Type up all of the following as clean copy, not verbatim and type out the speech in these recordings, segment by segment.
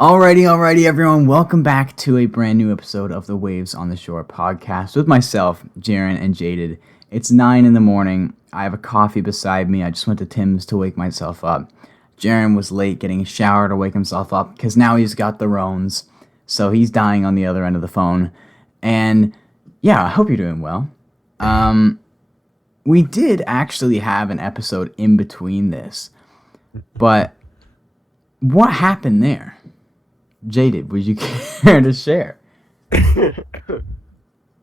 Alrighty, everyone. Welcome back to a brand new episode of the Waves on the Shore podcast with myself, Jaren, and Jaded. It's 9 in the morning. I have a coffee beside me. I just went to Tim's to wake myself up. Jaren was late getting a shower to wake himself up because now he's got the roans. So he's dying on the other end of the phone. And yeah, I hope you're doing well. We did actually have an episode in between this. But what happened there? Jaded, would you care to share? All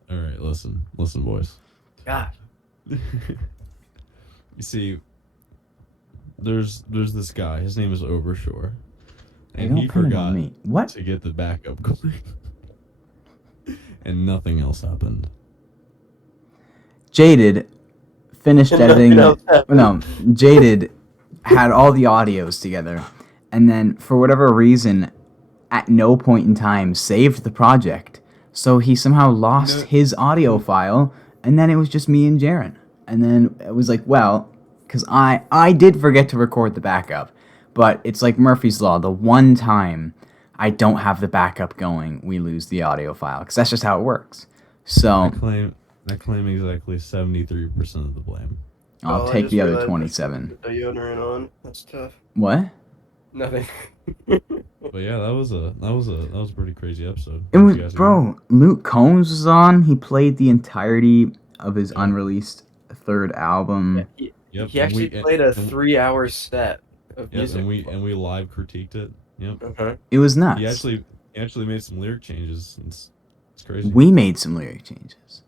right, listen, boys. God. You see, there's this guy. His name is Overshore, and he forgot to get the backup going, and nothing else happened. Jaded finished editing. No, Jaded had all the audios together, and then for whatever reason, at no point in time saved the project. So he somehow lost his audio file, and then it was just me and Jaren. And then it was like, well, because I did forget to record the backup, but it's like Murphy's Law. The one time I don't have the backup going, we lose the audio file, because that's just how it works. So I claim exactly 73% of the blame. I'll take the other 27. The deodorant on. That's tough. What? Nothing. But yeah, that was a pretty crazy episode. It was, bro. Luke Combs was on. He played the entirety of his unreleased third album. Yeah, he actually played a 3-hour set of music. and we live critiqued it. Yep. Uh-huh. It was nuts. He actually made some lyric changes. It's crazy. We made some lyric changes.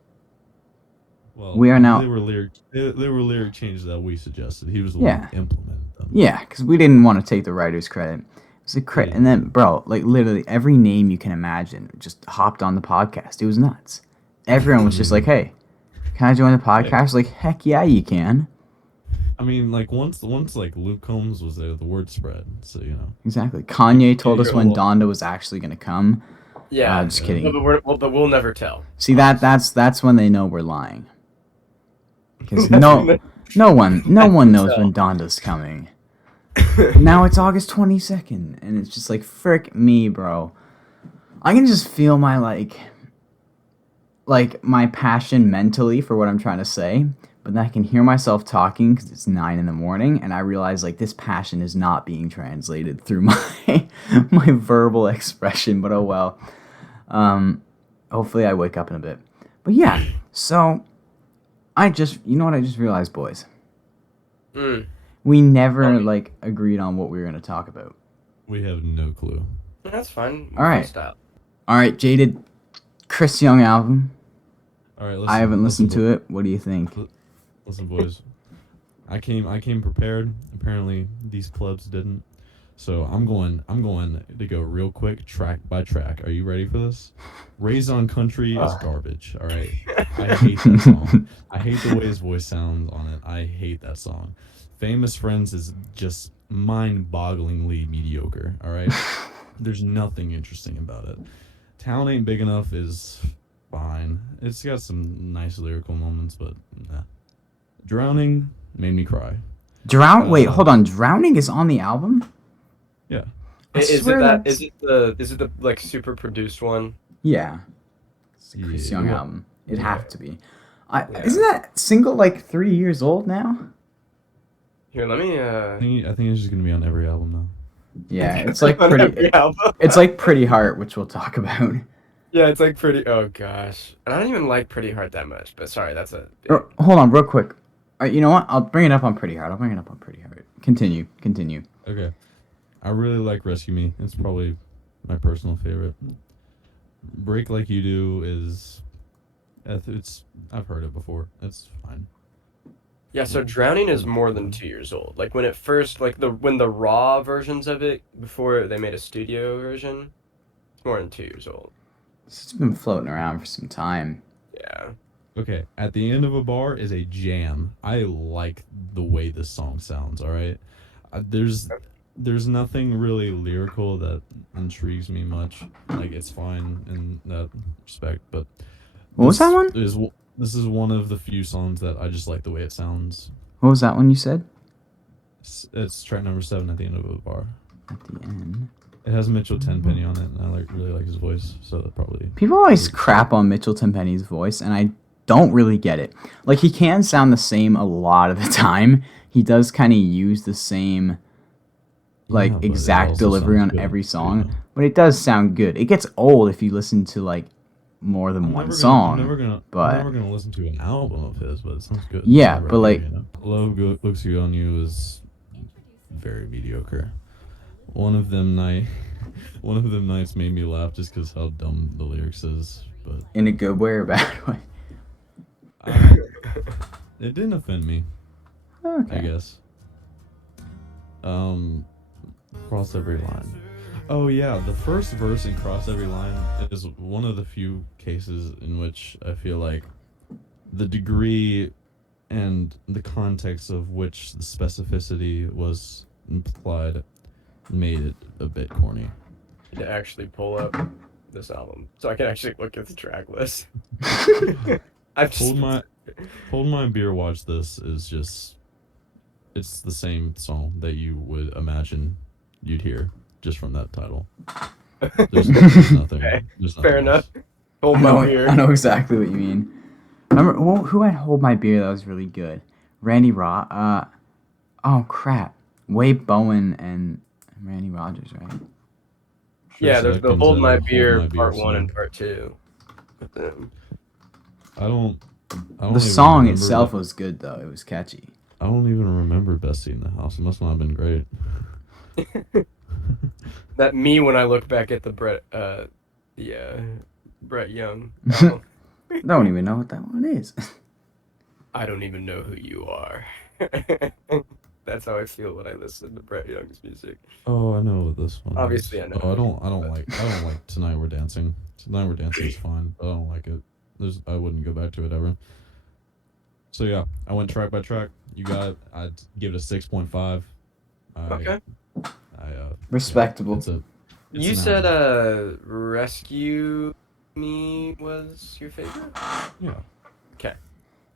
Well, we are now. They were lyric changes that we suggested. He was the one who implemented them. Yeah, because we didn't want to take the writer's credit. It's a credit, and then, bro, like literally every name you can imagine just hopped on the podcast. It was nuts. Everyone was just like, "Hey, can I join the podcast?" Like, heck yeah, you can. I mean, like once like Luke Combs was there, the word spread. So Exactly. Kanye told us when Donda was actually gonna come. Yeah, just kidding. But we'll never tell. See that's when they know we're lying. Because no one knows when Donda's coming. Now it's August 22nd, and it's just like, frick me, bro. I can just feel my my passion mentally for what I'm trying to say, but then I can hear myself talking because it's 9 in the morning, and I realize like this passion is not being translated through my my verbal expression. But oh well. Hopefully I wake up in a bit. But yeah, so you know what I just realized, boys? We never agreed on what we were going to talk about. We have no clue. That's fine. All right, Jaded, Chris Young album. All right, I haven't listened to it. What do you think? Listen, boys. I came prepared. Apparently, these plebs didn't. So I'm going to go real quick, track by track. Are you ready for this? Raison Country is garbage. All right, I hate that song. I hate the way his voice sounds on it. I hate that song. Famous Friends is just mind-bogglingly mediocre. All right, there's nothing interesting about it. Town Ain't Big Enough is fine. It's got some nice lyrical moments, but nah. Drowning made me cry. Wait, hold on. Drowning is on the album? Yeah. Is it the like super produced one? Yeah. It's the Chris Young album. It'd have to be. Isn't that single like 3 years old now? Here, let me. I think it's just gonna be on every album now. Yeah, it's like pretty. It's like Pretty Heart, which we'll talk about. Yeah, it's like pretty. Oh gosh, and I don't even like Pretty Heart that much. But sorry, that's a. Hold on, real quick. All right, you know what? I'll bring it up on Pretty Heart. Continue. Okay. I really like Rescue Me. It's probably my personal favorite. Break Like You Do is... I've heard it before. It's fine. Yeah, so Drowning is more than 2 years old. Like when it first, when the raw versions of it, before they made a studio version, it's more than 2 years old. It's been floating around for some time. Yeah. Okay, At the End of a Bar is a jam. I like the way this song sounds, alright? There's nothing really lyrical that intrigues me much. Like, it's fine in that respect, but... What was that one? This is one of the few songs that I just like the way it sounds. What was that one you said? It's track number 7, At the End of a Bar. At the End It has Mitchell Tenpenny on it, and I really like his voice, so that probably. People always crap on Mitchell Tenpenny's voice, and I don't really get it. Like, he can sound the same a lot of the time. He does kind of use the same, like, Yeah, but it exact also delivery sounds on good, every you song, know? but it does sound good. It gets old if you listen to, like, more than one song, I'm but never gonna listen to an album of his, but it sounds good. yeah, Right but, here, like, you know. Looks Good on You is very mediocre. One of them night, one of them nights made me laugh just because how dumb the lyrics is, but in a good way or bad way. I, it didn't offend me, I Okay. guess. Cross Every Line. Oh yeah, the first verse in Cross Every Line is one of the few cases in which I feel like the degree and the context of which the specificity was implied made it a bit corny. To actually pull up this album, so I can actually look at the track list. I've just Hold My Beer, Watch This is just, it's the same song that you would imagine you'd hear just from that title. There's nothing. Okay, There's fair nothing enough. else. Hold my beer. I know exactly what you mean. Remember who had Hold My Beer that was really good? Randy oh crap. Wade Bowen and Randy Rogers, right? Yeah, there's the Seconds Hold at My a Hold Beer My Beer part 1 and song. part 2 with them. I don't The even song remember itself was good though. It was catchy. I don't even remember Bessie in the House. It must not have been great. That me when I look back at the Brett Young album. Don't even know what that one is. I don't even know who you are. That's how I feel when I listen to Brett Young's music. Oh, I know what this one Obviously, is. I know. Oh, I don't like Tonight We're Dancing. Tonight We're Dancing is fine, but I don't like it. I wouldn't go back to it ever. So yeah, I went track by track. You got it. I'd give it a 6.5. Okay. Respectable. It's You an said album. Rescue Me was your favorite? Yeah. Okay.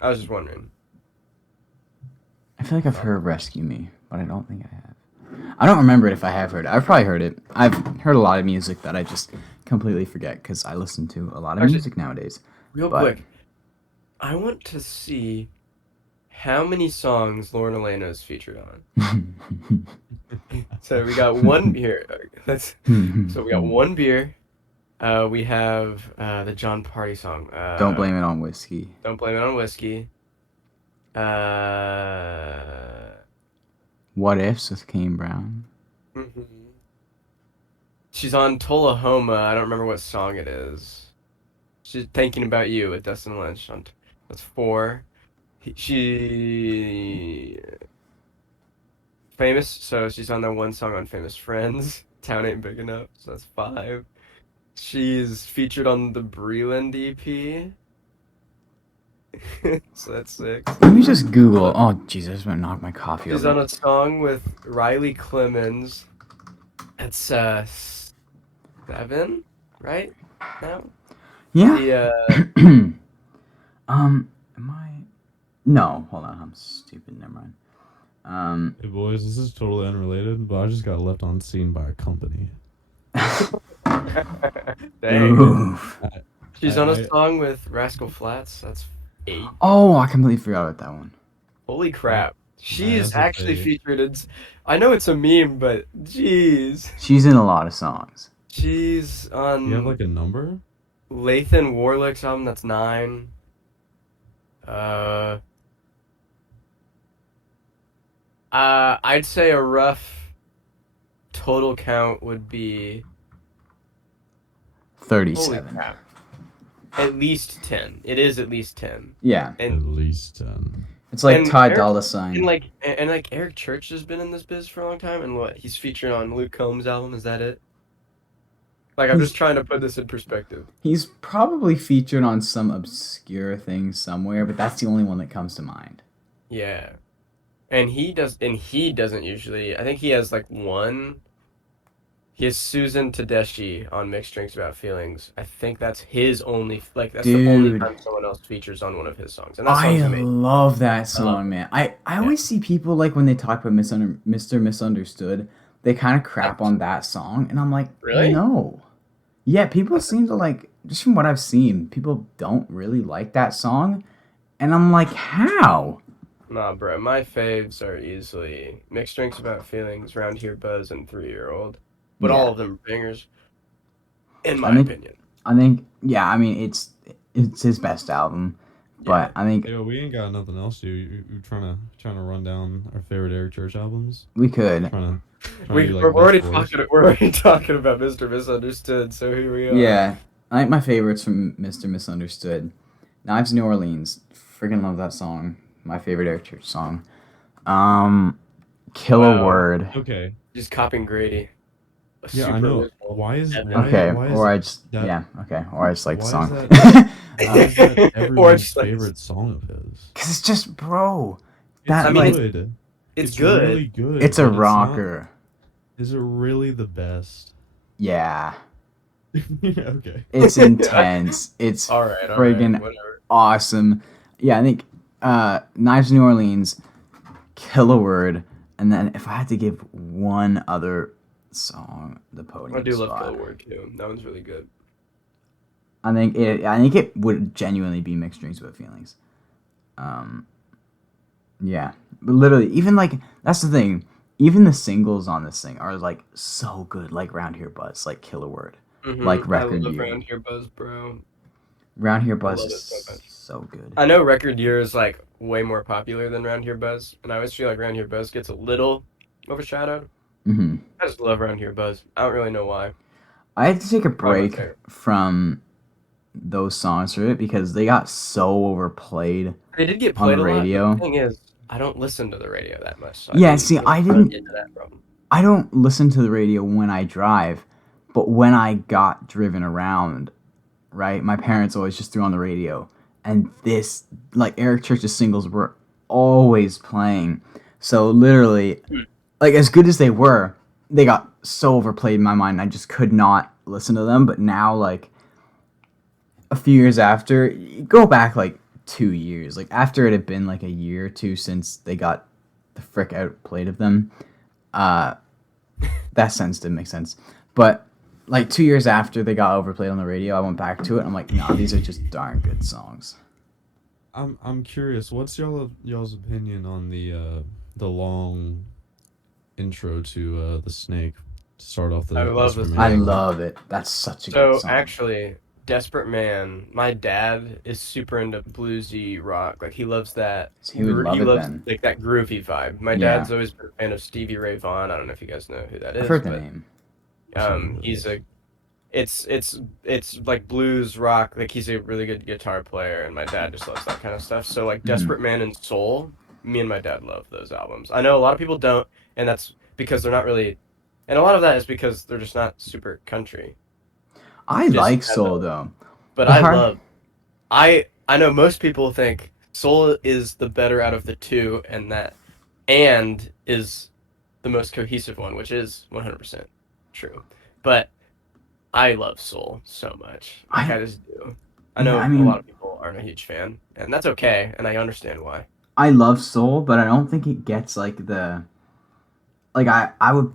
I was just wondering. I feel like I've heard Rescue Me, but I don't think I have. I don't remember it if I have heard it. I've probably heard it. I've heard a lot of music that I just completely forget because I listen to a lot of music nowadays. Real quick, I want to see how many songs Lauren Elena is featured on. So we got one beer. So we got one beer. We have the John Party song. Don't Blame It on Whiskey. Don't Blame It on Whiskey. What Ifs with Kane Brown. Mm-hmm. She's on Tullahoma. I don't remember what song it is. She's Thinking About You with Dustin Lynch. That's 4. She famous, so she's on that one song on Famous Friends. Town Ain't Big Enough, so that's 5. She's featured on the Breland EP. So that's 6. Let me just Google. Oh, Jesus, I just want to knock my coffee She's over. on a song with Riley Clemens. That's 7, right? Now? Yeah. The, am I? No, hold on. I'm stupid. Never mind. Hey boys, this is totally unrelated, but I just got left on scene by a company. Dang. Oof. She's on a song with Rascal Flatts. That's 8. Oh, I completely forgot about that one. Holy crap. She Yeah, is that's actually okay. featured. I know it's a meme, but jeez. She's in a lot of songs. She's Do you have on like a number? Lathan Warlick's album. That's 9. I'd say a rough total count would be 37. crap. At least 10. It is at least 10. Yeah. At And least 10. It's like and Ty Eric- Dolla Sign. and like Eric Church has been in this biz for a long time, and what he's featured on Luke Combs' album. Is that it? Like, I'm just trying to put this in perspective. He's probably featured on some obscure thing somewhere, but that's the only one that comes to mind. Yeah, and he doesn't usually. I think he has like one. He has Susan Tedeschi on Mixed Drinks About Feelings. I think that's his only, like, that's the only Dude. time someone else features on one of his songs. And that song's I amazing. love that song, love it. man. I always see people, like, when they talk about Mr. Misunderstood, they kind of crap on that song, and I'm like, Really? no. Yeah, people seem to like, just from what I've seen, people don't really like that song, and I'm like, how? Nah, bro. My faves are easily Mixed Drinks About Feelings, Round Here Buzz, and 3-Year-Old. But all Yeah, of them are bangers, in I my think, opinion. yeah, I mean, it's his best album, but Yeah. I think Yo, we ain't got nothing else, dude. You trying to run down our favorite Eric Church albums? we could, Trying to do like We're best already boys. talking about Mr. Misunderstood, so here we are. yeah. I think my favorites from Mr. Misunderstood, Knives New Orleans, freaking love that song. My favorite Eric Church song. Um, Kill a Wow. Word. Okay. Just copying Grady. A Yeah, I super know. original. Why is Okay, why is or I just that yeah, okay, or I just like the why is song. that why is that Or everyone's just like, favorite song of his? Cause it's just bro, It's I that mean, like good. it's It's good. really good, it's a but it's not. rocker. Is it really the best? Yeah, Okay. it's intense. It's All right, friggin' whatever. awesome. Yeah, I think Knives New Orleans, Kill a Word, and then if I had to give one other song, the I podium do love Kill spot. Word too. That one's really good. I think it would genuinely be Mixed Drinks with Feelings. Um, yeah, but literally, even like that's the thing. Even the singles on this thing are like so good, like Round Here Buzz, like Killer Word, like I Record love Year. Round Here Buzz, bro. Round Here I Buzz love is it so much. so good. I know Record Year is like way more popular than Round Here Buzz, and I always feel like Round Here Buzz gets a little overshadowed. Hmm. I just love Round Here Buzz. I don't really know why. I had to take a Probably my break favorite. from those songs for it because they got so overplayed They did get on the played a lot, but the radio. thing is, I don't listen to the radio that much, so I Yeah, didn't see, really run into that problem. I don't listen to the radio when I drive, but when I got driven around, right, my parents always just threw on the radio, and this like Eric Church's singles were always playing. So literally, Hmm. like as good as they were, they got so overplayed in my mind. I just could not listen to them. But now, like a few years after, go back like 2 years, like after it had been like a year or two since they got the frick outplayed of them. Uh, that sense didn't make sense. But like 2 years after they got overplayed on the radio, I went back to it. I'm like, nah, these are just darn good songs. I'm curious. What's y'all's opinion on the long intro to the Snake to start off I the love Desperate this I Man thing. album? love it. That's such a good So song. actually, Desperate Man, my dad is super into bluesy rock. Like he loves that. So he would love He it loves then. like that groovy vibe. My Yeah, dad's always been a fan of Stevie Ray Vaughan. I don't know if you guys know who that I've is, heard the but name. I'm sure who it he's is. a it's like blues rock. Like he's a really good guitar player, and my dad just loves that kind of stuff. So like Mhm. Desperate Man and Soul, me and my dad love those albums. I know a lot of people don't, and that's because they're not really, and a lot of that is because they're just not super country. I Just like as a, Soul though. but The I hard. love. I know most people think Soul is the better out of the two, and is the most cohesive one, which is 100% true. But I love Soul so much. Like I I just do. I yeah. I know a lot mean, of people aren't a huge fan, and that's okay, and I understand why. I love Soul, but I don't think it gets like the like I would.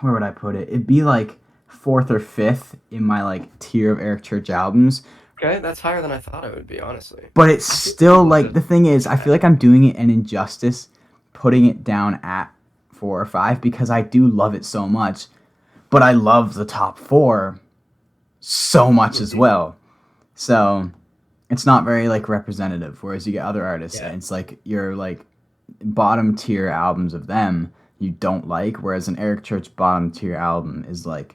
Where would I put it? It'd be like fourth or fifth in my like tier of Eric Church albums. Okay, that's higher than I thought it would be, honestly. But it's I feel still people like just the thing is, I feel like I'm doing it an injustice putting it down at 4 or 5 because I do love it so much. But I love the top four so much as well. So it's not very like representative. Whereas you get other artists Yeah. and it's like your like bottom tier albums of them you don't like, whereas an Eric Church bottom tier album is like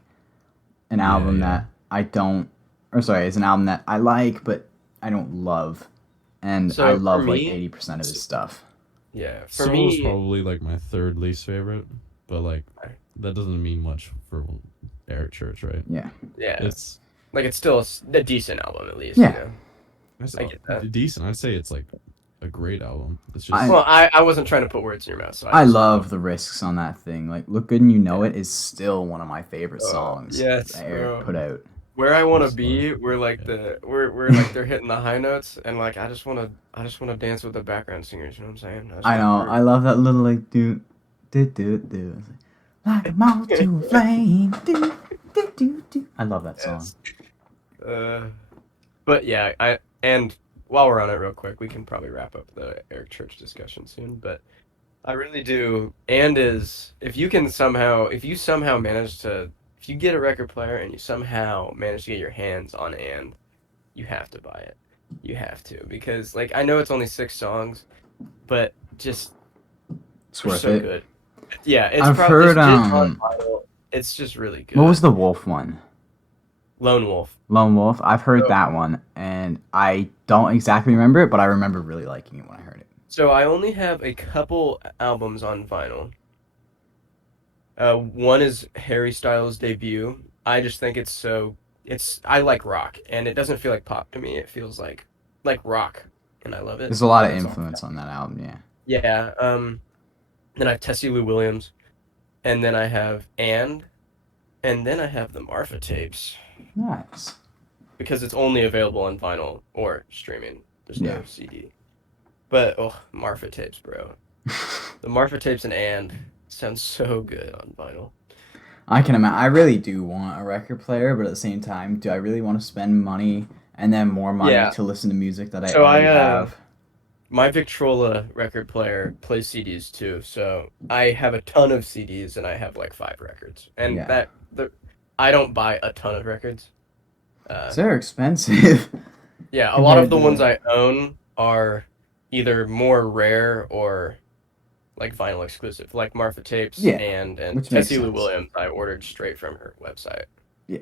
an Yeah, album yeah. that I don't or sorry, is an album that I like but I don't love. And I So for love like me, 80% of his stuff. yeah, for Soul is me, probably like my third least favorite, but like that doesn't mean much for Eric Church, right? Yeah. yeah, It's like it's still a decent album at least, Yeah. you know. it's I get that. decent. I'd say it's like a great album. It's just I- Well, I wasn't trying to put words in your mouth, so I just love the risks on that thing. Like Look Good and You Know It is still one of my favorite Oh, songs yes, that Eric bro. put out. Where I want to That's be, fun. we're like Yeah. we're like they're hitting the high notes, and like I just want to dance with the background singers. You know what I'm saying? I know. I love that little like do do do do. like a moth to a flame. Do, do, do, do. I love that song. Yes. But yeah, and while we're on it real quick, we can probably wrap up the Eric Church discussion soon, but I really do. And is if you somehow manage to, if you get a record player and you somehow manage to get your hands on And, you have to buy it. You have to, because like I know it's only 6 songs, but just It's they're worth so it. good. Yeah, it's I've probably heard, just on vinyl. It's just really good. What was the wolf one? Lone Wolf. Lone Wolf. I've heard So- that one, and I don't exactly remember it, but I remember really liking it when I heard it. So I only have a couple albums on vinyl. One is Harry Styles' debut. I just think I like rock, and it doesn't feel like pop to me. It feels like rock, and I love it. There's a lot of That's all. influence on that album, yeah. Yeah. Then I have Tessie Lou Williams, and then I have and then I have the Marfa tapes Nice. because it's only available on vinyl or streaming. There's no Yeah. CD. But Marfa tapes, bro. The Marfa tapes and sounds so good on vinyl. I can imagine. I really do want a record player, but at the same time, do I really want to spend money and then more money Yeah. to listen to music that I So already I, have? My Victrola record player plays CDs too, so I have a ton of CDs and I have like 5 records. And Yeah. I don't buy a ton of records. They're expensive. Yeah, a lot of the compared ones to- I own are either more rare or like vinyl exclusive, like Marfa tapes Yeah, and which makes Tessie Lou sense. Williams I ordered straight from her website. Yeah.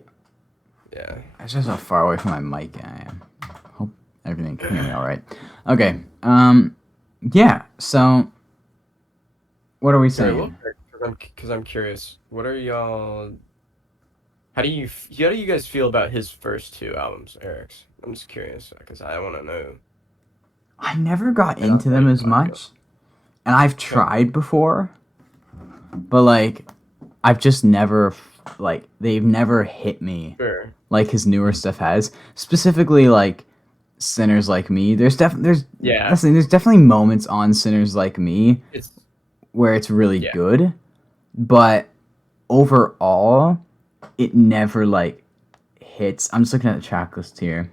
Yeah. It's just how far away from my mic I am. Hope everything can hear me all right. Okay. Yeah. So, what are we saying? Because I'm curious, what are y'all? How do you guys feel about his first 2 albums, Eric's? I'm just curious because I want to know. I never got And I'll into tell them you as how I feel. much, and I've tried before, but like, I've just never like they've never hit me Sure. like his newer stuff has. Specifically, like Sinners Like Me. There's Yeah. listen, there's definitely moments on Sinners Like Me It's where it's really Yeah. good, but overall, it never like hits. I'm just looking at the track list here.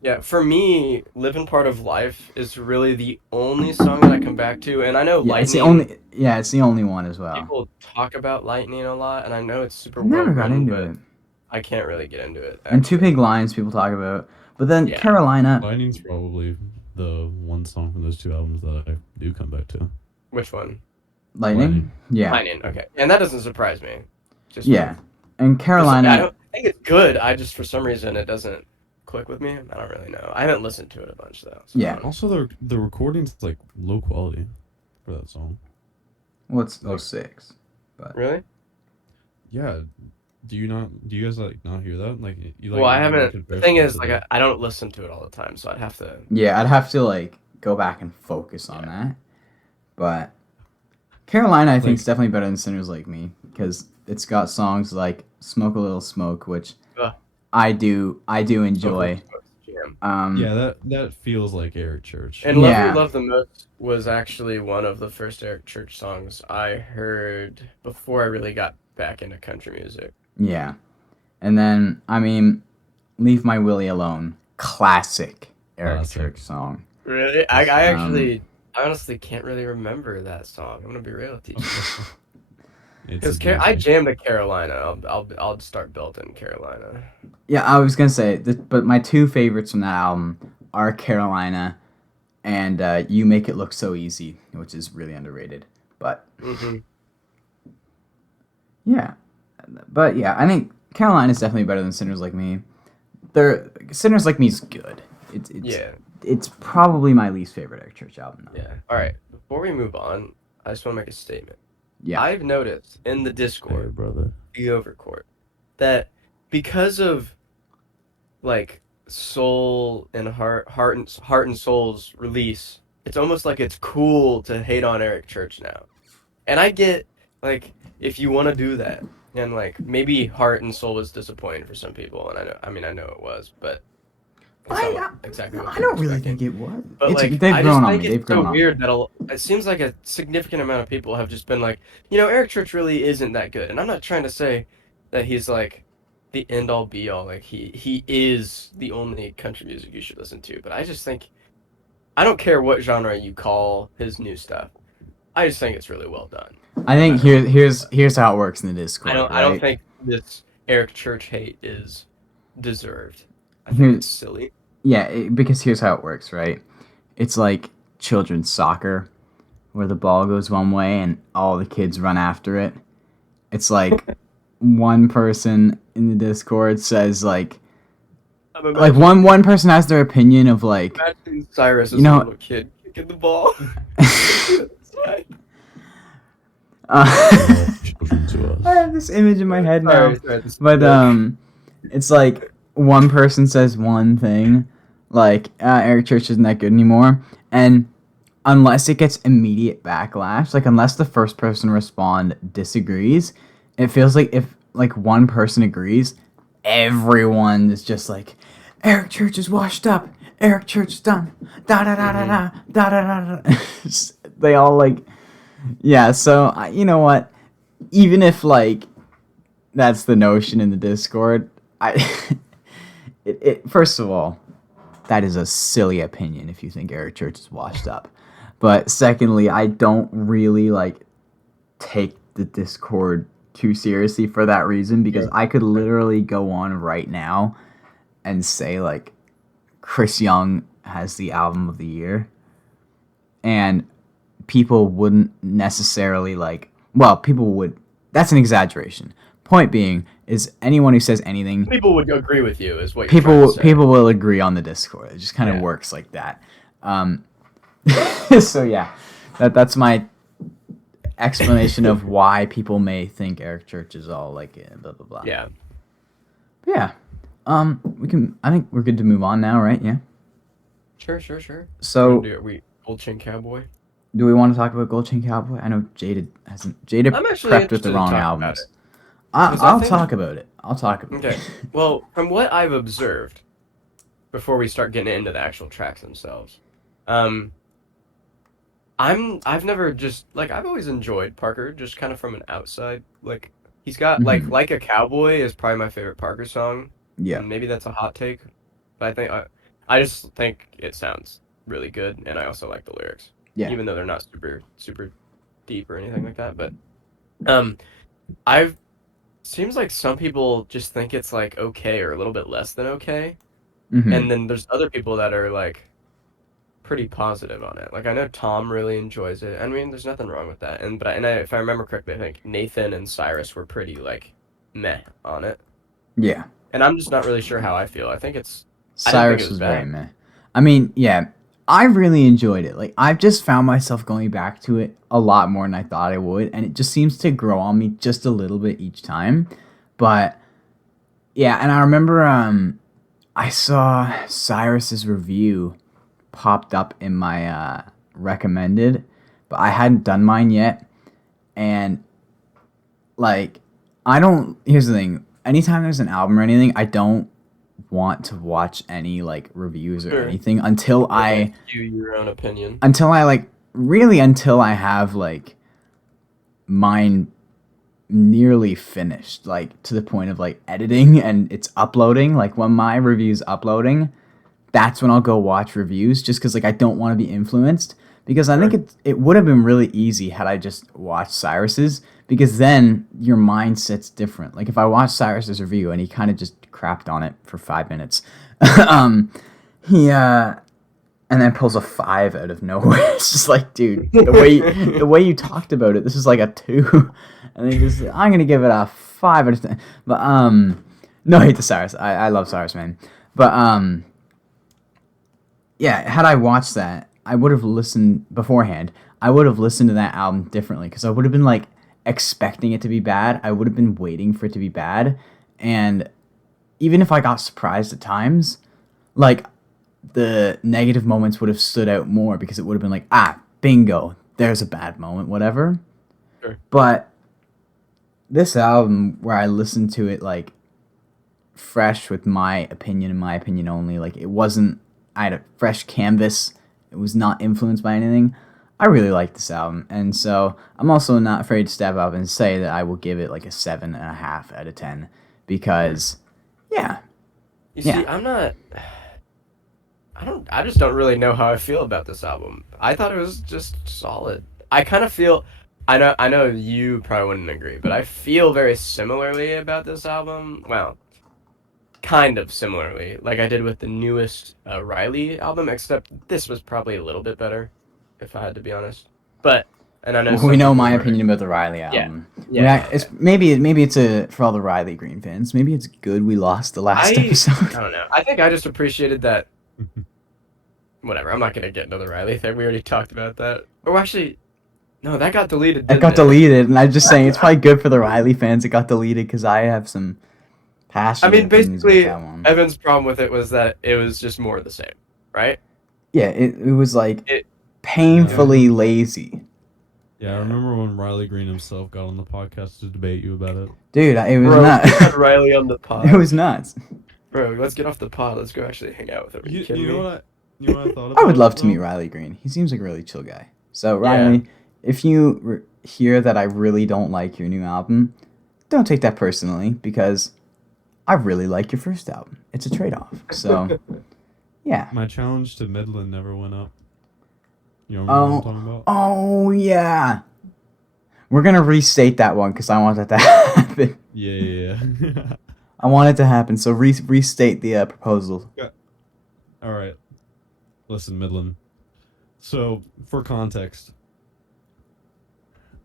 Yeah, for me, "Living Part of Life" is really the only song that I come back to, and I know Yeah, it's the Lightning. it's the only one as well. People talk about Lightning a lot, and I know it's super I never well got written, into but it. I can't really get into it. And Two actually. Big Lions people talk about, but then Yeah. Carolina. Lightning's probably the one song from those 2 albums that I do come back to. Which one? Lightning? Lightning. Yeah. Lightning. Okay, and that doesn't surprise me. Just Yeah. And I Carolina. don't think it's good. I just for some reason it doesn't click with me. I don't really know. I haven't listened to it a bunch though. So Yeah. Also, the recording's like low quality for that song. What's 06? Really? Yeah. Do you guys like not hear that? Like you like. Well, I when you haven't. The compare thing stuff is, to like, the- I don't listen to it all the time, so I'd have to. Yeah, I'd have to like go back and focus on that. But Carolina, I think, is definitely better than Sinners Like Me because it's got songs like "Smoke a Little Smoke," which Ugh. I do enjoy. Jam. Yeah, that feels like Eric Church. And "Love Yeah. You Love the Most" was actually one of the first Eric Church songs I heard before I really got back into country music. Yeah, and then I mean, "Leave My Willie Alone," classic Eric Classic. Church song. Really, I honestly can't really remember that song. I'm gonna be real with you. It's Because a I doozy. jammed to Carolina. I'll start belting Carolina. Yeah, I was gonna say, but my 2 favorites from that album are Carolina and "You Make It Look So Easy," which is really underrated. But Hmm. yeah, I think Carolina is definitely better than Sinners Like Me. Sinners Like Me is good. Yeah. It's probably my least favorite Eric Church album though. Yeah. All right. Before we move on, I just want to make a statement. Yeah. I've noticed in the Hey, Discord, brother. the Overcourt, that because of like Soul and Heart and Soul's release, it's almost like it's cool to hate on Eric Church now. And I get like if you want to do that, and like maybe Heart and Soul was disappointing for some people, and I know it was, but That's not exactly what I don't really expecting. think it was. But like, They've I grown just on think me. it's They've grown so on me. weird that it seems like a significant amount of people have just been like, Eric Church really isn't that good. And I'm not trying to say that he's like the end all be all. Like he is the only country music you should listen to. But I just think I don't care what genre you call his new stuff. I just think it's really well done. I think here's how it works in the Discord, I don't right? think this Eric Church hate is deserved. I think Here, it's silly. yeah, because here's how it works, right? It's like children's soccer, where the ball goes one way and all the kids run after it. It's like one person in the Discord says like one person has their opinion of like Imagine Cyrus as you know a little kid kicking the ball. Children to us. I have this image in my head now. Sorry, But it's like one person says one thing, like Eric Church isn't that good anymore, and unless it gets immediate backlash, like unless the first person to respond disagrees, it feels like if like one person agrees, everyone is just like, Eric Church is washed up. Eric Church is done. Da da da da da da da da. They all like, yeah. So you know what? Even if like that's the notion in the Discord, it first of all, that is a silly opinion if you think Eric Church is washed up. But secondly, I don't really like take the Discord too seriously for that reason, because I could literally go on right now and say like Chris Young has the album of the year, and people wouldn't necessarily like, well, people would, that's an exaggeration. Point being is anyone who says anything, people would agree with you is what you're trying to say. People will agree on the Discord. It just kind of works like that. So yeah, that's my explanation of why people may think Eric Church is all like blah blah blah. Yeah. But yeah. We can. I think we're good to move on now, right? Yeah. Sure. So we Gold Chain Cowboy. Do we want to talk about Gold Chain Cowboy? I know Jaded hasn't. Jaded prepped with the wrong albums. I'll talk about it. Okay. Well, from what I've observed, before we start getting into the actual tracks themselves, I've never just like I've always enjoyed Parker just kind of from an outside, like he's got like a Cowboy is probably my favorite Parker song. Yeah. And maybe that's a hot take, but I think I just think it sounds really good, and I also like the lyrics. Yeah. Even though they're not super deep or anything like that, but seems like some people just think it's like okay or a little bit less than okay, and then there's other people that are like pretty positive on it. Like I know Tom really enjoys it. I mean, there's nothing wrong with that. If I remember correctly, I think Nathan and Cyrus were pretty like meh on it. Yeah. And I'm just not really sure how I feel. I think Cyrus was very meh. I mean, yeah, I really enjoyed it. Like I've just found myself going back to it a lot more than I thought I would, and it just seems to grow on me just a little bit each time. But yeah, and I remember I saw Cyrus's review popped up in my recommended, but I hadn't done mine yet. And like here's the thing, anytime there's an album or anything, I don't want to watch any like reviews or anything until I your own opinion. Until I have like mine nearly finished, like to the point of like editing and it's uploading. Like when my review's uploading, that's when I'll go watch reviews, just because like I don't want to be influenced. Because I think it would have been really easy had I just watched Cyrus's, because then your mindset's different. Like if I watched Cyrus's review and he kind of just crapped on it for 5 minutes, he and then pulls a 5 out of nowhere. It's just like, dude, the way you talked about it, this is like a 2, and then I'm gonna give it a 5 out of 10. But no hate to Cyrus, I love Cyrus, man. But yeah, had I watched that, I would have listened beforehand. I would have listened to that album differently, because I would have been like expecting it to be bad. I would have been waiting for it to be bad, and even if I got surprised at times, like the negative moments would have stood out more, because it would have been like, bingo, there's a bad moment, whatever. Sure. But this album, where I listened to it like fresh with my opinion and my opinion only. Like, it wasn't, I had a fresh canvas. It was not influenced by anything. I really like this album, and so I'm also not afraid to step up and say that I will give it like a 7.5 out of 10 because, yeah. You see, I just don't really know how I feel about this album. I thought it was just solid. I kind of feel, I know you probably wouldn't agree, but I feel very similarly about this album. Well, kind of similarly, like I did with the newest Riley album, except this was probably a little bit better, if I had to be honest. But, and I know We know my opinion about the Riley album. It's maybe it's for all the Riley Green fans. Maybe it's good we lost the last episode. I don't know. I think I just appreciated that. Whatever. I'm not gonna get into the Riley thing. We already talked about that. Or actually, no, that got deleted. It got deleted, and I'm just saying it's probably good for the Riley fans. It got deleted because I have some passion. I mean, basically, Evan's problem with it was that it was just more of the same, right? Yeah, it was like painfully lazy. Yeah, I remember when Riley Green himself got on the podcast to debate you about it. Dude, it was nuts. We had Riley on the pod. It was nuts. Bro, let's get off the pod. Let's go actually hang out with him. You know what I thought about? I would love to meet Riley Green. He seems like a really chill guy. So, Riley, if you hear that I really don't like your new album, don't take that personally, because I really like your first album. It's a trade-off. So, yeah. My challenge to Midland never went up. You know what I'm talking about? Oh, yeah. We're going to restate that one because I want that to happen. Yeah. I want it to happen, so restate the proposal. Yeah. All right. Listen, Midland. So, for context,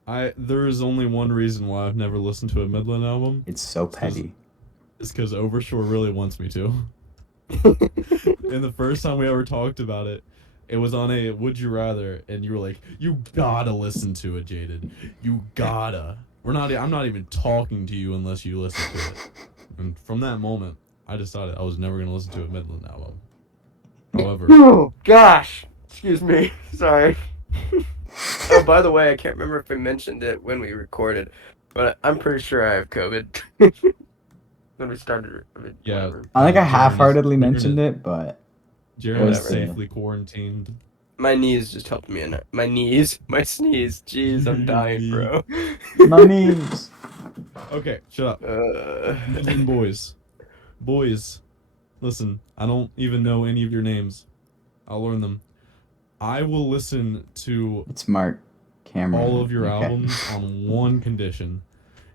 there is only one reason why I've never listened to a Midland album. It's so petty. It's because Overshore really wants me to. And the first time we ever talked about it, it was on a Would You Rather, and you were like, "You gotta listen to it, Jaded. You gotta. I'm not even talking to you unless you listen to it." And from that moment, I decided I was never gonna listen to a Midland album. However, oh gosh, excuse me, sorry. Oh, by the way, I can't remember if I mentioned it when we recorded, but I'm pretty sure I have COVID. When we started. Yeah. I think I half-heartedly mentioned it, but Jared is safely quarantined. My knees just helped me in it. My sneeze. Jeez, I'm dying, bro. My knees. Okay, shut up. Midland boys. Boys, listen, I don't even know any of your names. I'll learn them. I will listen to It's Mark Cameron. all of your albums on one condition,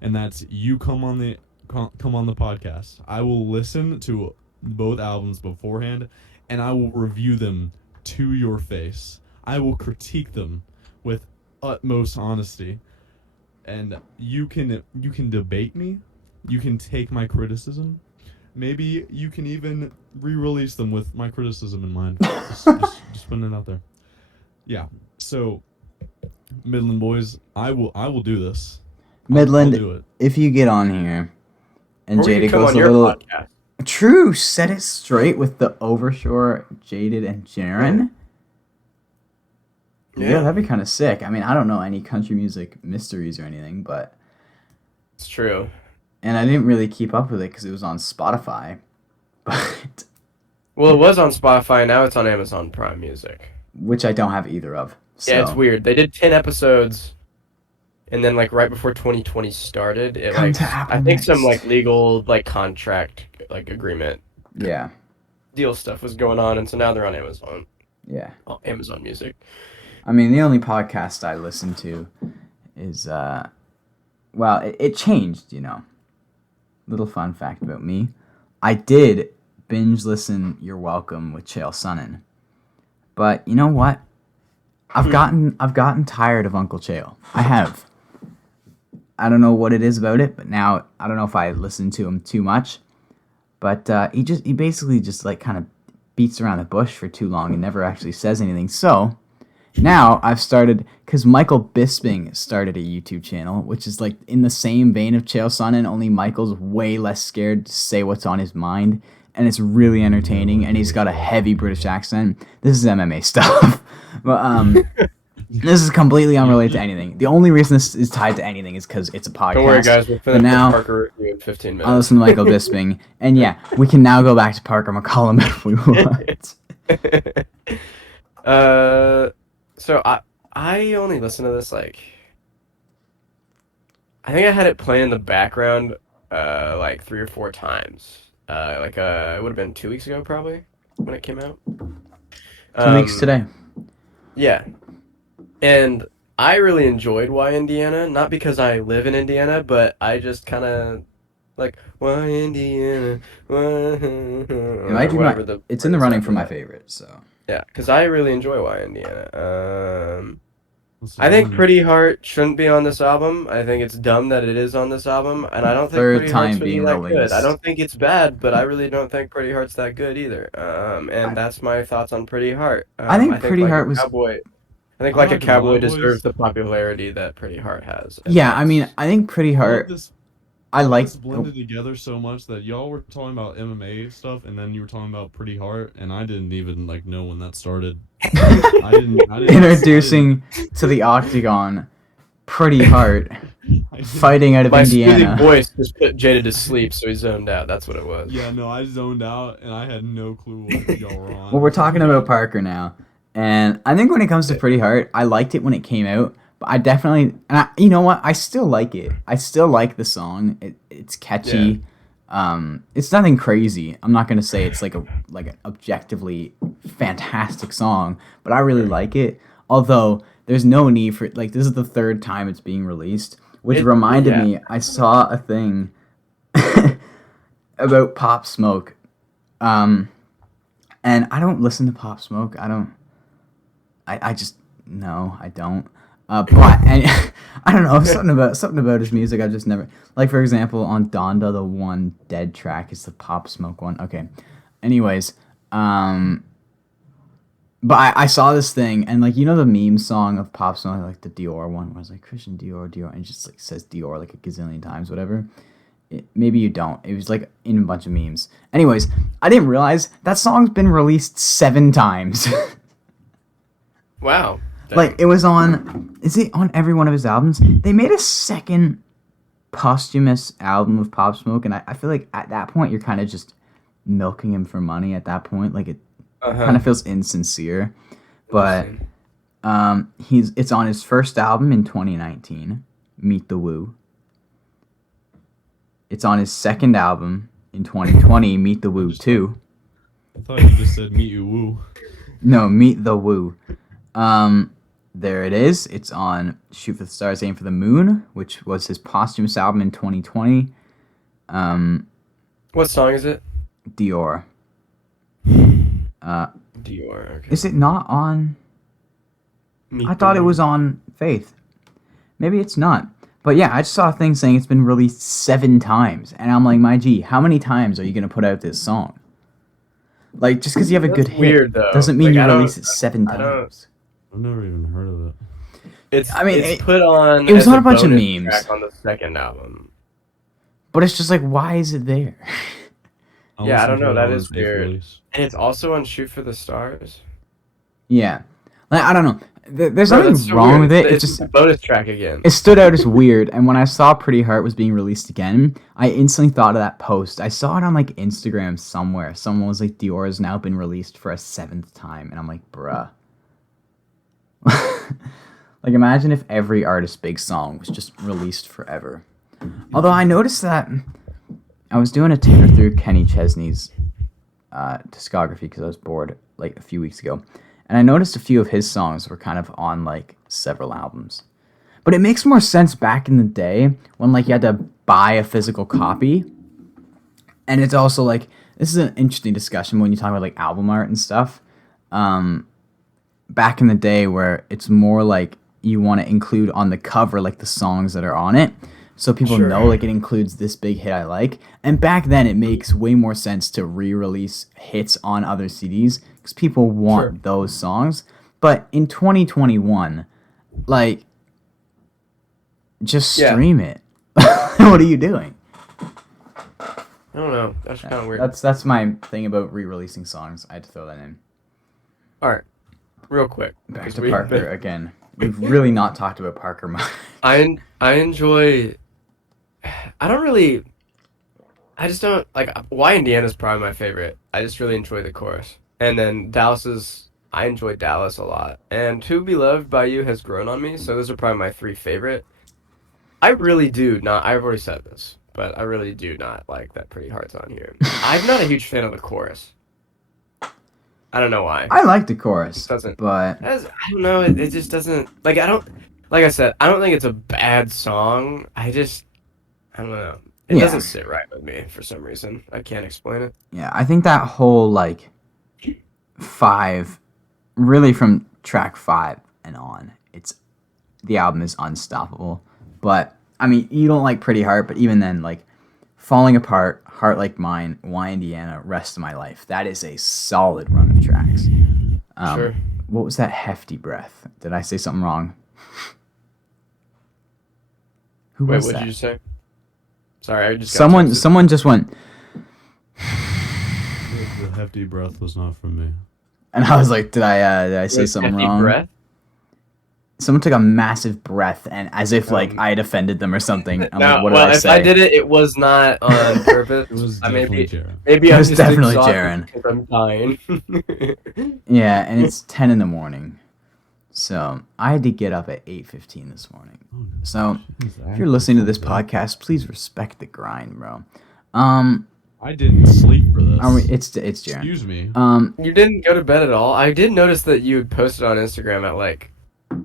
and that's you come on the podcast. I will listen to both albums beforehand, and I will review them to your face. I will critique them with utmost honesty. And you can debate me. You can take my criticism. Maybe you can even re-release them with my criticism in mind. Just putting it out there. Yeah. So, Midland boys, I will do this. Midland, I'll do it. if you get on here and Jaded goes goes a little true, set it straight with the Overshore, Jaded, and Jaren. Yeah, that'd be kind of sick. I mean, I don't know any country music mysteries or anything, but it's true. And I didn't really keep up with it because it was on Spotify. But well, it was on Spotify. Now it's on Amazon Prime Music, which I don't have either of. So. Yeah, it's weird. They did 10 episodes, and then like right before 2020 started, it I think some like legal like contract like agreement. Yeah. Deal stuff was going on, and so now they're on Amazon. Yeah. Oh, Amazon Music. I mean, the only podcast I listen to is, well, it changed, you know. Little fun fact about me. I did binge listen You're Welcome with Chael Sonnen. But you know what? I've gotten tired of Uncle Chael. I have. I don't know what it is about it, but now I don't know if I listen to him too much. But he basically just like kind of beats around the bush for too long and never actually says anything. So now I've started, because Michael Bisping started a YouTube channel, which is like in the same vein of Chael Sonnen, only Michael's way less scared to say what's on his mind, and it's really entertaining, and he's got a heavy British accent. This is MMA stuff. But This is completely unrelated to anything. The only reason this is tied to anything is because it's a podcast. Don't worry, guys. We'll finish now, the Parker review in 15 minutes. I'll listen to Michael Bisping. And yeah, we can now go back to Parker McCollum if we want. So I only listened to this, like... I think I had it playing in the background, like 3 or 4 times. It would have been 2 weeks ago, probably, when it came out. 2 weeks today. Yeah. And I really enjoyed Why Indiana, not because I live in Indiana, but I just kind of like, why Indiana? It's in the running for my favorite, so. Yeah, because I really enjoy Why Indiana. I think Pretty Heart shouldn't be on this album. I think it's dumb that it is on this album, and I don't think Pretty Heart's really that good. I don't think it's bad, but I really don't think Pretty Heart's that good either. And that's my thoughts on Pretty Heart. I think Pretty Heart was... Cowboy. I think Like a Cowboy deserves the popularity that Pretty Heart has. Yeah, I mean, I think Pretty Heart... I like this blended together so much that y'all were talking about MMA stuff, and then you were talking about Pretty Heart, and I didn't even like know when that started. I didn't Introducing to the octagon, Pretty Heart, fighting out of Indiana. My smoothie voice just put Jada to sleep, so he zoned out. That's what it was. Yeah, no, I zoned out, and I had no clue what y'all were on. Well, we're talking about Parker now, and I think when it comes to Pretty Heart, I liked it when it came out. But I definitely, you know what? I still like it. I still like the song. It's catchy. Yeah. It's nothing crazy. I'm not gonna say it's like an objectively fantastic song, but I really like it. Although there's no need for this is the 3rd time it's being released, which reminded me. I saw a thing about Pop Smoke, and I don't listen to Pop Smoke. I just no, I don't. But and I don't know, something about his music. I just never like. For example, on Donda, the one dead track is the Pop Smoke one. Okay. Anyways, but I saw this thing, and the meme song of Pop Smoke, like the Dior one, where it's like Christian Dior, and it just says Dior like a gazillion times, whatever. Maybe you don't. It was like in a bunch of memes. Anyways, I didn't realize that song's been released 7 times. Wow. It was on... Is it on every one of his albums? They made a 2nd posthumous album of Pop Smoke, and I feel like at that point, you're kind of just milking him for money at that point. It kind of feels insincere. But it's on his first album in 2019, Meet the Woo. It's on his 2nd album in 2020, Meet the Woo 2. I thought you just said Meet You Woo. No, Meet the Woo. There it is. It's on Shoot for the Stars, Aim for the Moon, which was his posthumous album in 2020. What song is it? Dior. Dior, okay. Is it not on... I thought it was on Faith. Maybe it's not. But yeah, I just saw a thing saying it's been released 7 times. And I'm like, my G, how many times are you going to put out this song? Just because you have a good hit doesn't mean you release it 7 times. I've never even heard of it. It's put on. It was on a bunch of memes. Track on the 2nd album. But it's just why is it there? Yeah, I don't know. That is weird. And it's also on Shoot for the Stars. Yeah, I don't know. There's nothing wrong with it. It's just a bonus track again. It stood out as weird, and when I saw Pretty Heart was being released again, I instantly thought of that post. I saw it on Instagram somewhere. Someone was like, Dior has now been released for a 7th time, and I'm like, bruh. Imagine if every artist's big song was just released forever. Although I noticed that I was doing a tear through Kenny Chesney's discography because I was bored a few weeks ago, and I noticed a few of his songs were kind of on several albums. But it makes more sense back in the day when you had to buy a physical copy, and it's also this is an interesting discussion when you talk about album art and stuff. Back in the day where it's more you want to include on the cover the songs that are on it, so people know it includes this big hit I like. And back then it makes way more sense to re-release hits on other CDs because people want those songs. But in 2021, just stream it. What are you doing? I don't know. That's kind of weird. That's my thing about re-releasing songs. I had to throw that in. All right. Real quick. Back to Parker again. We've really not talked about Parker much. I enjoy. I don't really. I just don't like. Why Indiana's probably my favorite. I just really enjoy the chorus, and then Dallas's. I enjoy Dallas a lot, and To Be Loved by You has grown on me. So those are probably my three favorite. I really do not. I've already said this, but I really do not like that Pretty Heart's on here. I'm not a huge fan of the chorus. I don't know why. I like the chorus, It doesn't. but I don't know. It just doesn't. Like I don't. Like I said, I don't think it's a bad song. I don't know. It Yeah. doesn't sit right with me for some reason. I can't explain it. yeah, I think that whole like 5, really from track 5 and on, the album is unstoppable. But I mean, you don't like Pretty Heart, but even then, like Falling Apart, Heart Like Mine, Why Indiana, Rest of My Life. That is a solid run of tracks. Sure. What was that hefty breath? Did I say something wrong? Who Wait, was what that? did you say? Sorry, I just got Someone texted. just went, The hefty breath was not from me. and I was like, did I say something Hefty wrong? breath? Someone took a massive breath, and as if like I had offended them or something. I'm No, like, what well, did I if say? I did it, it was not on purpose. It was I definitely maybe Jared. maybe It I'm was just definitely exhausted Jaren. because I'm dying. Yeah, and it's 10 in the morning, so I had to get up at 8:15 this morning. Oh, no. So Jeez, if you're listening to this I- podcast, please respect the grind, bro. I didn't sleep for this. It's Jaren. Excuse me. You didn't go to bed at all. I did notice that you had posted on Instagram at like.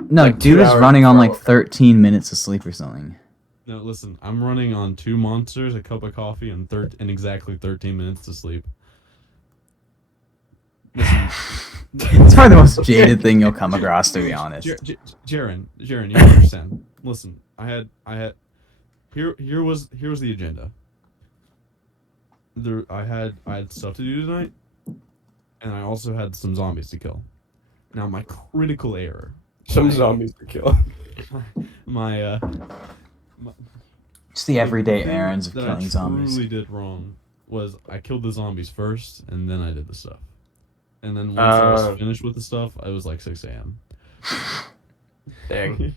No, like dude 2 is hours running on before I like woke up. 13 minutes of sleep or something. No, listen. I'm running on 2 Monsters, a cup of coffee, and exactly 13 minutes to sleep. Listen, It's probably the most jaded thing you'll come across, to be honest. Jaren, you understand? Listen, I had. Here was the agenda. I had stuff to do tonight, and I also had some zombies to kill. Now my critical error. Some zombies to kill. My Just the everyday thing errands of that killing I zombies. truly did wrong was I killed the zombies first, and then I did the stuff. And then once I was finished with the stuff, I was like 6 a.m. Dang.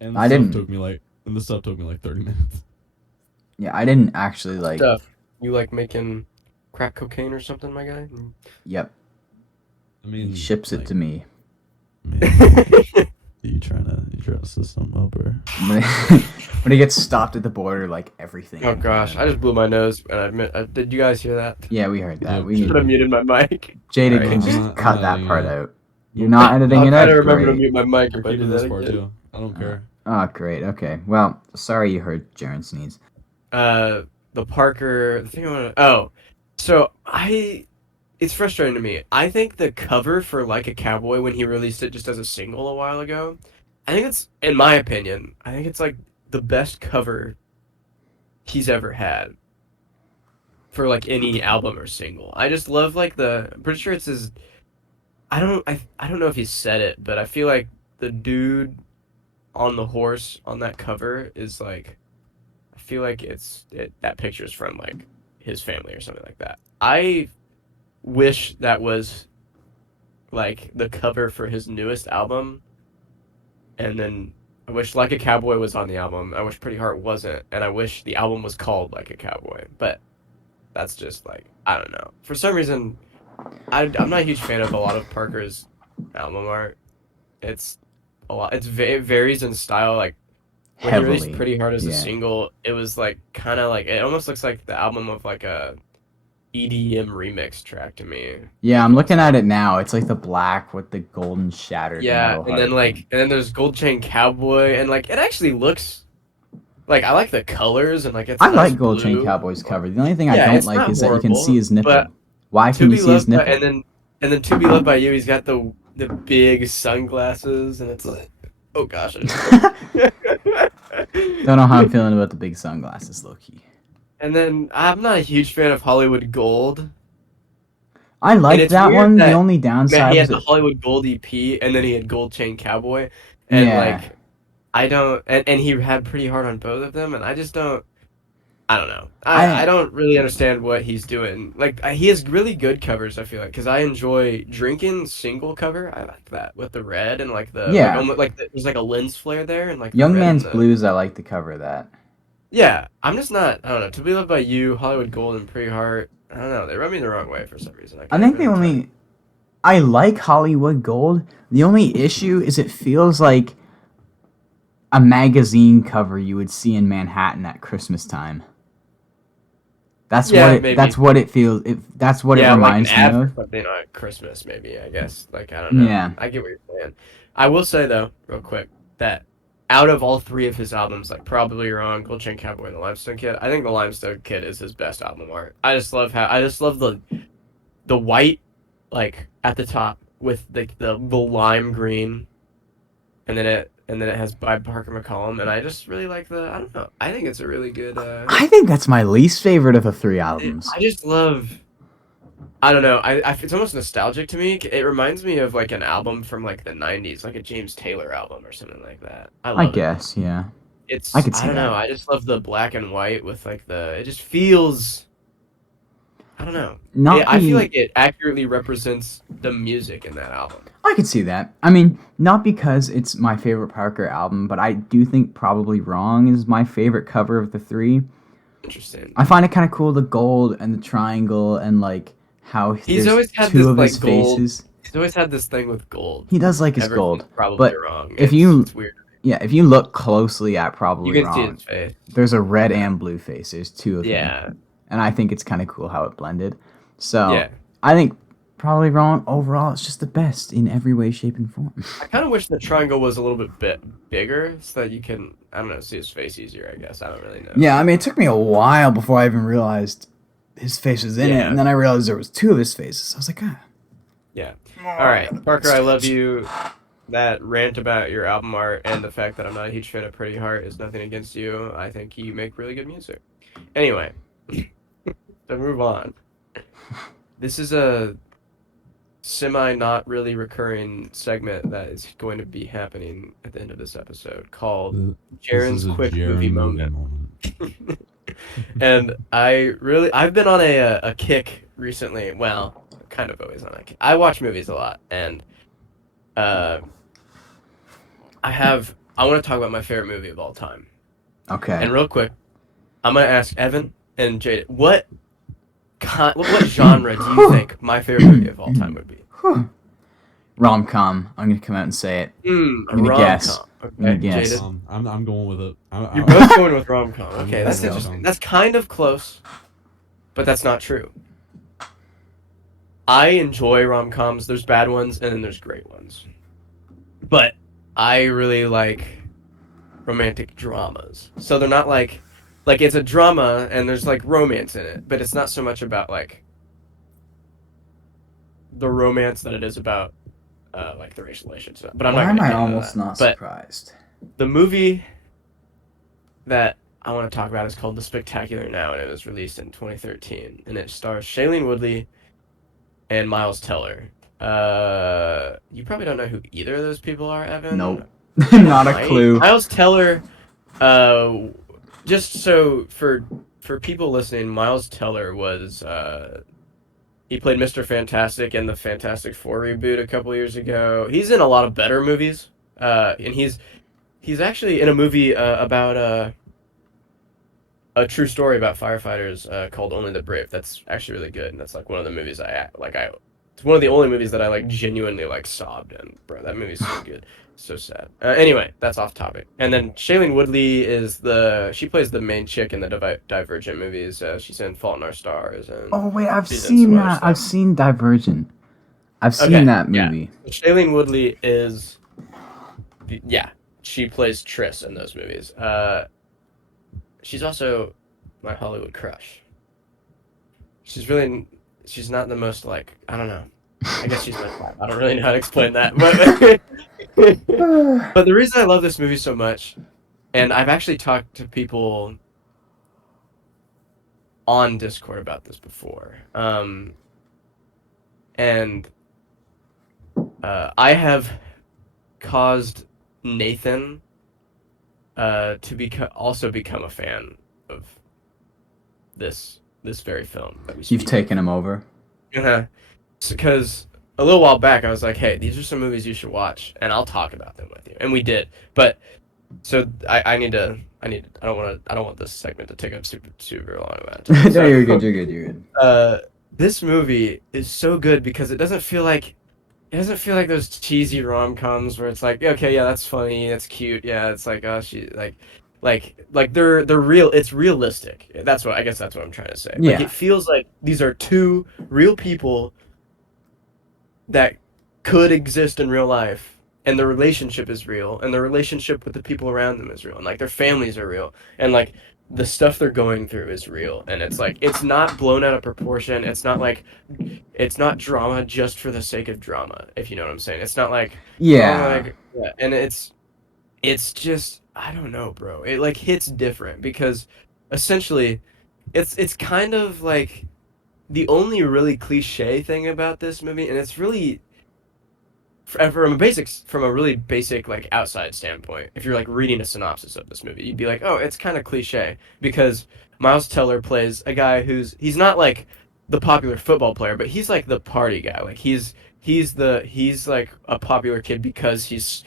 And I didn't- the stuff took me like 30 minutes. Yeah, I didn't actually like. Stuff. You like making crack cocaine or something, my guy? Yep, I mean, he ships it to me. You trying to set something up, or? When he gets stopped at the border, like everything. Oh gosh, I just blew my nose, and I admit, did you guys hear that? Yeah, we heard that. Yeah, We Should have muted my mic. Jada Alright. can just I'm not cut that editing part it. out. You're not editing I'll it try out. to remember to Great. mute my mic We're if I do keeping that this part again. too. I don't care. Oh, great. Okay. Well, sorry you heard Jaren sneeze. The Parker, the thing I want to. Oh, so it's frustrating to me. I think the cover for Like a Cowboy, when he released it just as a single a while ago, I think it's, in my opinion, I think it's like the best cover he's ever had for like any album or single. I just love like I'm pretty sure it's his. I don't know if he said it, but I feel like the dude on the horse on that cover is like, I feel like that picture's from like his family or something like that. I wish that was like the cover for his newest album, and then I wish Like a Cowboy was on the album. I wish Pretty Heart wasn't, and I wish the album was called Like a Cowboy. But that's just like, I don't know. For some reason, I'm not a huge fan of a lot of Parker's album art. It's a lot. It varies in style. Like when he released Heavily. Pretty Hard as a Yeah. single, it was like kind of like, it almost looks like the album of like a EDM remix track to me. Yeah, I'm looking at it now. It's like the black with the golden shattered. Yeah, metal and then heart. and then there's Gold Chain Cowboy, and like it actually looks like, I like the colors, and like it's I nice like Gold Chain blue. Cowboy's cover. The only thing I Yeah, don't it's like not is that you can horrible, see his nipple. but Why To can you Be see his Loved by, nipple? and then To Be Loved by You, he's got the big sunglasses, and it's like, oh gosh. Don't know how I'm feeling about the big sunglasses, low key. And then I'm not a huge fan of Hollywood Gold. I like it's that weird one. The that- only Man, downside he was had the it, Hollywood Gold EP, and then he had Gold Chain Cowboy, and Yeah. like, I don't, and he had Pretty Hard on both of them, and I just don't. I don't know. I don't really understand what he's doing. Like he has really good covers. I feel like because I enjoy Drinking single cover. I like that with the red and like the like Yeah, almost like there's like a lens flare there and like the Young red and Man's the Blues. I like the cover of that. yeah. I'm just not. I don't know. To Be Loved by You, Hollywood Gold, and Pretty Heart. I don't know. They rub me the wrong way for some reason. I I can't think the really tell you. only I like Hollywood Gold. The only issue is it feels like a magazine cover you would see in Manhattan at Christmas time. Yeah, maybe. That's what it feels. That's what it Yeah, like an reminds me ad for of. something on Christmas, maybe, I guess. Like, I don't know. Yeah. I get what you're saying. I will say, though, real quick, that out of all three of his albums, like Probably Wrong, Gold Chain Cowboy, and The Limestone Kid, I think The Limestone Kid is his best album art. I just love the white, like, at the top with the lime green, and then it has by Parker McCollum, and I just really like I don't know. I think it's a really good, I think that's my least favorite of the three albums. I just love. I don't know. It's almost nostalgic to me. It reminds me of like an album from like the '90s, like a James Taylor album or something like that. I I love it. guess, yeah. I It's could I see don't know. that. I just love the black and white with like the. It just feels. I don't know. Not I feel be like it accurately represents the music in that album. I could see that. I mean, not because it's my favorite Parker album, but I do think Probably Wrong is my favorite cover of the three. Interesting. I find it kind of cool, the gold and the triangle and like how He's there's always had two this of his like gold. faces. He's always had this thing with gold. He does like his Ever gold. since Probably But Wrong. if you It's weird. yeah, if you look closely at You Probably can see Wrong, his face. there's a red and blue face. There's two of them. Yeah. And I think it's kind of cool how it blended. So, Yeah. I think Probably Wrong overall it's just the best in every way, shape, and form. I kind of wish the triangle was a little bit bigger so that you can, I don't know, see his face easier, I guess. I don't really know. Yeah, I mean, it took me a while before I even realized his face was in it, Yeah. and then I realized there was two of his faces. I was like, ah. Yeah. All right, Parker, I love you. That rant about your album art and the fact that I'm not a huge fan of Pretty Heart is nothing against you. I think you make really good music. Anyway, to move on. This is a not really recurring segment that is going to be happening at the end of this episode called Jaren's Quick Movie Moment. And I've been on a kick recently. Well, kind of always on a kick. I watch movies a lot, and I want to talk about my favorite movie of all time. Okay. And real quick, I'm gonna ask Evan and Jade, what genre do you think my favorite movie of all time would be? Rom-com. I'm going to come out and say it. A I'm gonna guess. rom-com. I'm gonna Okay, guess. Jaded? I'm going with it. You're both going with rom-com. Okay, that's Let's go. interesting. That's kind of close, but that's not true. I enjoy rom-coms. There's bad ones, and then there's great ones. But I really like romantic dramas. So they're not like it's a drama, and there's like romance in it, but it's not so much about like the romance that it is about like the racial relations. But I'm Why not am gonna I get into almost that. not But surprised? the movie that I want to talk about is called The Spectacular Now, and it was released in 2013, and it stars Shailene Woodley and Miles Teller. You probably don't know who either of those people are, Evan. Nope. Not a Right? clue. Miles Teller, just so for people listening, Miles Teller was he played Mr. Fantastic in the Fantastic Four reboot a couple years ago. He's in a lot of better movies, and he's actually in a movie about a true story about firefighters called Only the Brave. That's actually really good, and that's like one of the movies it's one of the only movies that I like genuinely like sobbed in. Bro, that movie's so good. So sad. Anyway, that's off topic. And then Shailene Woodley she plays the main chick in the Divergent movies. She's in Fault in Our Stars. And Oh wait, I've she's in seen some other that. stuff. I've seen Divergent. I've seen Okay, that yeah. movie. Shailene Woodley is, she plays Triss in those movies. She's also my Hollywood crush. She's not the most like, I don't know. I guess she's my type. I don't really know how to explain that. But the reason I love this movie so much, and I've actually talked to people on Discord about this before, and I have caused Nathan to also become a fan this very film that we You've speak taken him over. because a little while back I was like, hey, these are some movies you should watch, and I'll talk about them with you, and we did. But so I don't want this segment to take up super long amount of time. No, So, you're good. this movie is so good because it doesn't feel like those cheesy rom-coms where it's like, okay, yeah, that's funny, that's cute, yeah, it's like, oh, she they're real. It's realistic. That's what I'm trying to say. Yeah. Like, it feels like these are two real people that could exist in real life, and the relationship is real, and the relationship with the people around them is real, and like their families are real, and like the stuff they're going through is real, and it's like it's not blown out of proportion. It's not drama just for the sake of drama, if you know what I'm saying. It's not like, Yeah. yeah, and it's just, I don't know, bro. It like hits different because essentially it's kind of like the only really cliche thing about this movie, and it's really from a really basic like outside standpoint. If you're like reading a synopsis of this movie, you'd be like, oh, it's kind of cliche because Miles Teller plays a guy he's not like the popular football player, but he's like the party guy. Like he's like a popular kid because he's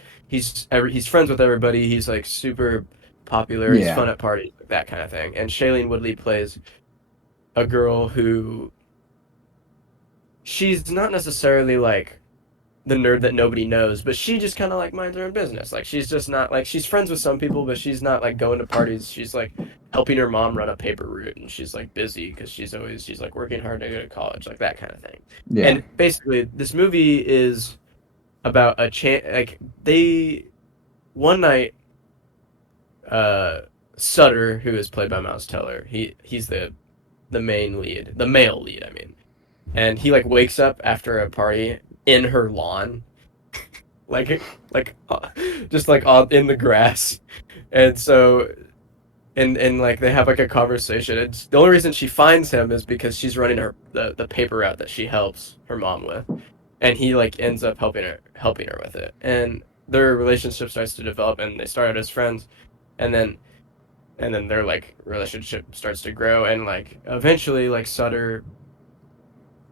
friends with everybody. He's like super popular. He's Yeah. fun at parties, that kind of thing. And Shailene Woodley plays a girl who she's not necessarily like the nerd that nobody knows, but she just kind of like minds her own business. Like she's just not like she's friends with some people, but she's not like going to parties. She's like helping her mom run a paper route, and she's like busy because she's like working hard to go to college, like that kind of thing. Yeah. And basically, this movie is about a chance. Like one night, Sutter, who is played by Miles Teller, he's the main lead, the male lead, I mean, and he like wakes up after a party in her lawn, just like in the grass, and so and like they have like a conversation. It's the only reason she finds him is because she's running the paper route that she helps her mom with, and he like ends up helping her with it, and their relationship starts to develop, and they start out as friends, and then their like relationship starts to grow, and like eventually like Sutter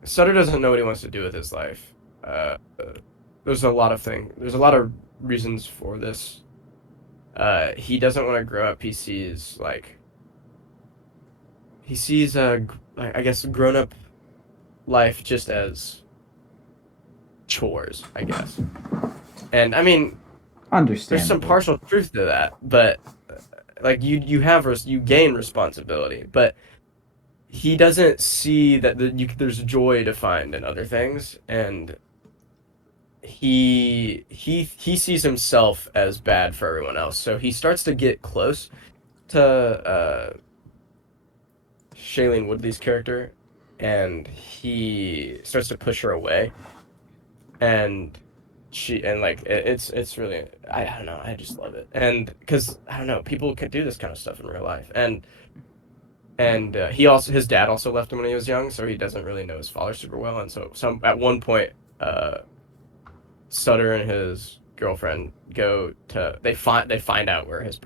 doesn't know what he wants to do with his life. There's a lot of reasons for this. He doesn't want to grow up. He sees I guess grown up life just as chores, I guess. And I mean, Understandable. there's some partial truth to that, but like you gain responsibility, but he doesn't see that there's joy to find in other things, and he sees himself as bad for everyone else. So he starts to get close to Shailene Woodley's character, and he starts to push her away, and it's really, I don't know, I just love it. And because I don't know, people could do this kind of stuff in real life, and his dad also left him when he was young, so he doesn't really know his father super well. And so at one point, Sutter and his girlfriend they find out where his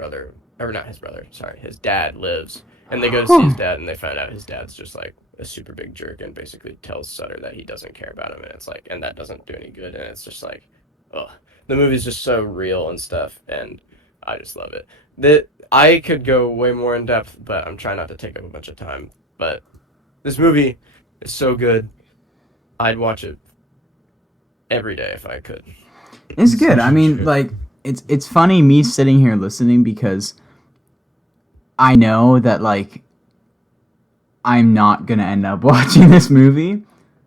dad lives, and they go to see his dad, and they find out his dad's just like a super big jerk, and basically tells Sutter that he doesn't care about him, and it's like, and that doesn't do any good, and it's just like, ugh. The movie's just so real and stuff, and I just love it. I could go way more in depth, but I'm trying not to take up a bunch of time. But this movie is so good, I'd watch it every day if I could. It's good. I mean, like, it's funny me sitting here listening because I know that, like, I'm not going to end up watching this movie.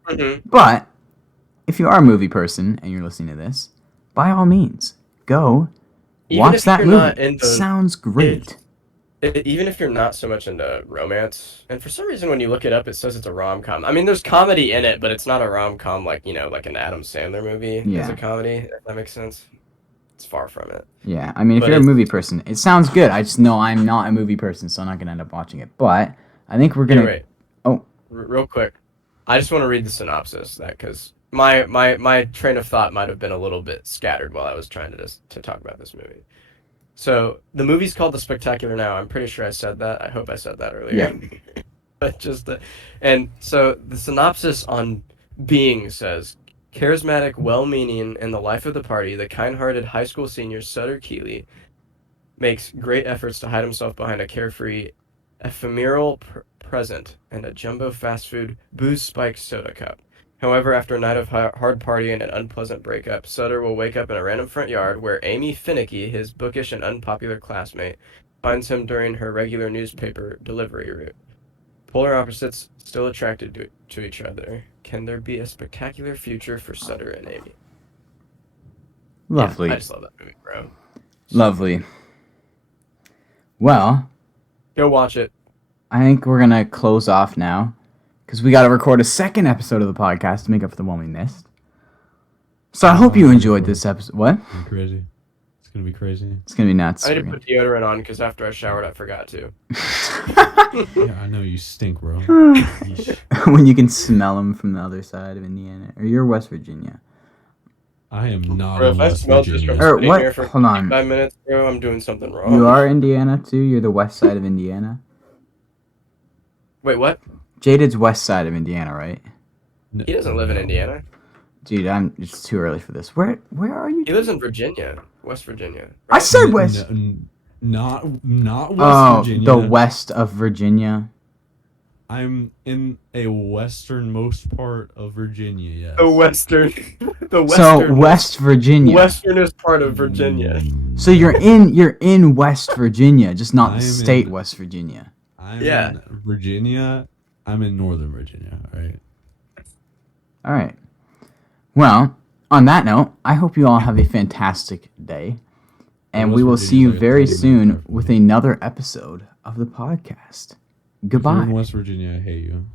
Mm-hmm. But if you are a movie person and you're listening to this, by all means, go watch that movie. Sounds great. Even if you're not so much into romance, and for some reason when you look it up, it says it's a rom-com. I mean, there's comedy in it, but it's not a rom-com like, like an Adam Sandler movie is a comedy, if that makes sense. It's far from it. Yeah, I mean, if you're a movie person, it sounds good. I just know I'm not a movie person, so I'm not going to end up watching it. But I think we're going to... Oh. Real quick. I just want to read the synopsis, because my train of thought might have been a little bit scattered while I was trying to talk about this movie. So, the movie's called The Spectacular Now. I'm pretty sure I said that. I hope I said that earlier. Yeah. And so the synopsis on Being says, charismatic, well-meaning, and the life of the party, the kind-hearted high school senior Sutter Keeley makes great efforts to hide himself behind a carefree, ephemeral present and a jumbo fast food booze-spiked soda cup. However, after a night of hard partying and an unpleasant breakup, Sutter will wake up in a random front yard where Amy Finicky, his bookish and unpopular classmate, finds him during her regular newspaper delivery route. Polar opposites still attracted to each other. Can there be a spectacular future for Sutter and Amy? Lovely. Yeah, I just love that movie, bro. Lovely. Well, go watch it. I think we're going to close off now because we got to record a second episode of the podcast to make up for the one we missed. So I hope you enjoyed this episode. What? Crazy. It's going to be crazy. It's going to be nuts. I need to put deodorant on because after I showered, I forgot to. Yeah, I know you stink, bro. When you can smell them from the other side of Indiana. Or you're West Virginia. I am not Bro, in if I West smell this Virginia. from Or sitting what? here for Hold on. 5 minutes, bro, I'm doing something wrong. You are Indiana too? You're the west side of Indiana? Wait, what? Jaded's west side of Indiana, right? He doesn't live in Indiana. Dude, it's too early for this. Where are you? He lives in Virginia, West Virginia. Right? I said west. Not West Oh, Virginia. the west of Virginia. I'm in a westernmost part of Virginia, yes. The western. So West Virginia. Westernest part of Virginia. So you're in West Virginia, just not the state West Virginia. I'm in Virginia. I'm in Northern Virginia, alright? Alright. Well, on that note, I hope you all have a fantastic day. And we will see you very soon with another episode of the podcast. If Goodbye. you're in West Virginia, I hate you.